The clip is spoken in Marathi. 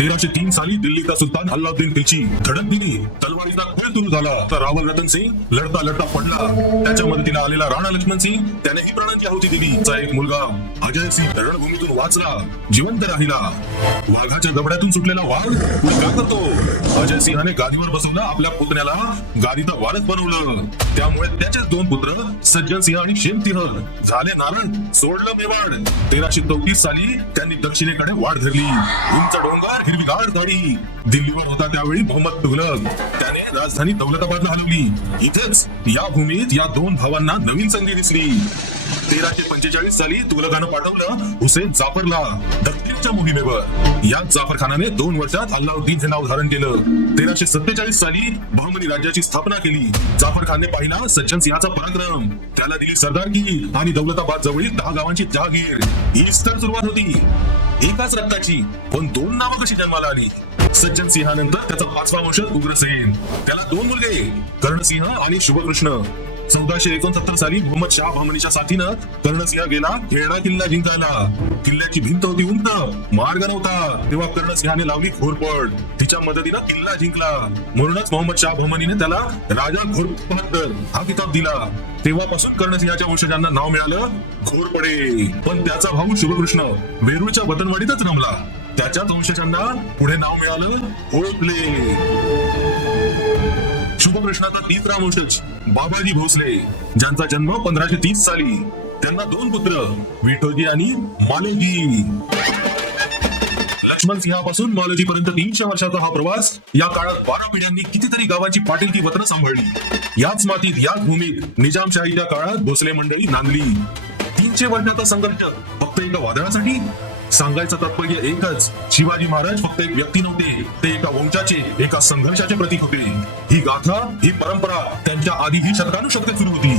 1303 साली दिल्लीचा सुलतान अल्लाउद्दीन खिलची धडक दिली, तलवारीचा खेळ सुरू झाला. तर रावल रतन सिंग लढता लढता पडला. त्याच्या मदतीला आलेला राणा लक्ष्मण सिंग त्याने प्राणांची आहुती दिली. चा एक मुलगा अजय सिंग रणभूमीतून वाचला, जिवंत राहिला. वाघाच्या गबड्यातून सुटलेला वाघ पुढे काय करतो? अजय सिंहाने गादीवर बसवलं, आपल्या पुतण्याला गादीचा वारस बनवलं. त्यामुळे त्याचेच दोन पुत्र सज्जन सिंह आणि शेम सिंह झाले नारण, सोडलं मेवाड. 1334 साली त्यांनी दक्षिणेकडे वाढ धरली. उंच डोंगर, हिरवीगार झाडी. दिल्लीवर होता त्यावेळी मोहम्मद तुघलक. त्याने राजधानी दौलताबादला हलवली. इथेच या भूमीत या दोन भावांना नवीन संधी दिसली. 1345 साली तुघलकानं पाठवलं हुसेन जाफरला दक्षिणेच्या मोहिमेवर. याच जाफर खानाने 2 वर्षात अल्लाउद्दीन हे नाव धारण केलं. 1347 साली बहमनी राज्याची स्थापना केली. जाफर खानने पाहिला सज्जन सिंहाचा पराक्रम, त्याला दिली सरदारकी आणि दौलताबाद जवळील 10 गावांची जहागीर. हीच तर सुरुवात होती एकाच रक्ताची, पण 2 नावं कशी जन्माला आली? सज्जन सिंहानंतर त्याचा 5वा वंशज उग्रसेन. त्याला 2 मुलगे कर्णसिंह आणि शुभकृष्ण. 1469 साली मोहम्मद शाह बहमनीच्या साथीनं कर्णसिंह गेला खेळणा किल्ला जिंकायला. किल्ल्याची भिंत होती उंच, मार्ग नव्हता. तेव्हा कर्णसिंहाने लावली घोरपड, तिच्या मदतीनं किल्ला जिंकला. म्हणूनच मोहम्मद शाह बहमनीने त्याला राजा घोरपड हा किताब दिला. तेव्हापासून कर्णसिंहाच्या वंशजांना नाव मिळालं घोरपडे. पण त्याचा भाऊ शुभकृष्ण वेरूळच्या वतनवाडीतच रमला. त्याच्याच वंशजांना पुढे नाव मिळालं होळपले. शुभकृष्णाचा 3रा वंशज बाबाजी भोसले, ज्यांचा जन्म 1530 साली. त्यांना 2 पुत्र विठोजी आणि मालोजी. लक्ष्मण सिंहापासून मालोजी पर्यंत 300 वर्षाचा हा प्रवास. या काळात 12 पिढ्यांनी कितीतरी गावांची पाटीलकी वतन सांभाळली. याच मातीत, याच भूमीत निजामशाहीच्या काळात भोसले मंडळी नांदली. 300 वर्षाचा संघर्ष फक्त एका वादळासाठी? सांगायचं तात्पर्य एकच, शिवाजी महाराज फक्त एक व्यक्ती नव्हते, ते एका वंशाचे, एका संघर्षाचे प्रतीक होते. ही गाथा, ही परंपरा त्यांच्या आधी ही शतकानुशतके सुरू होती.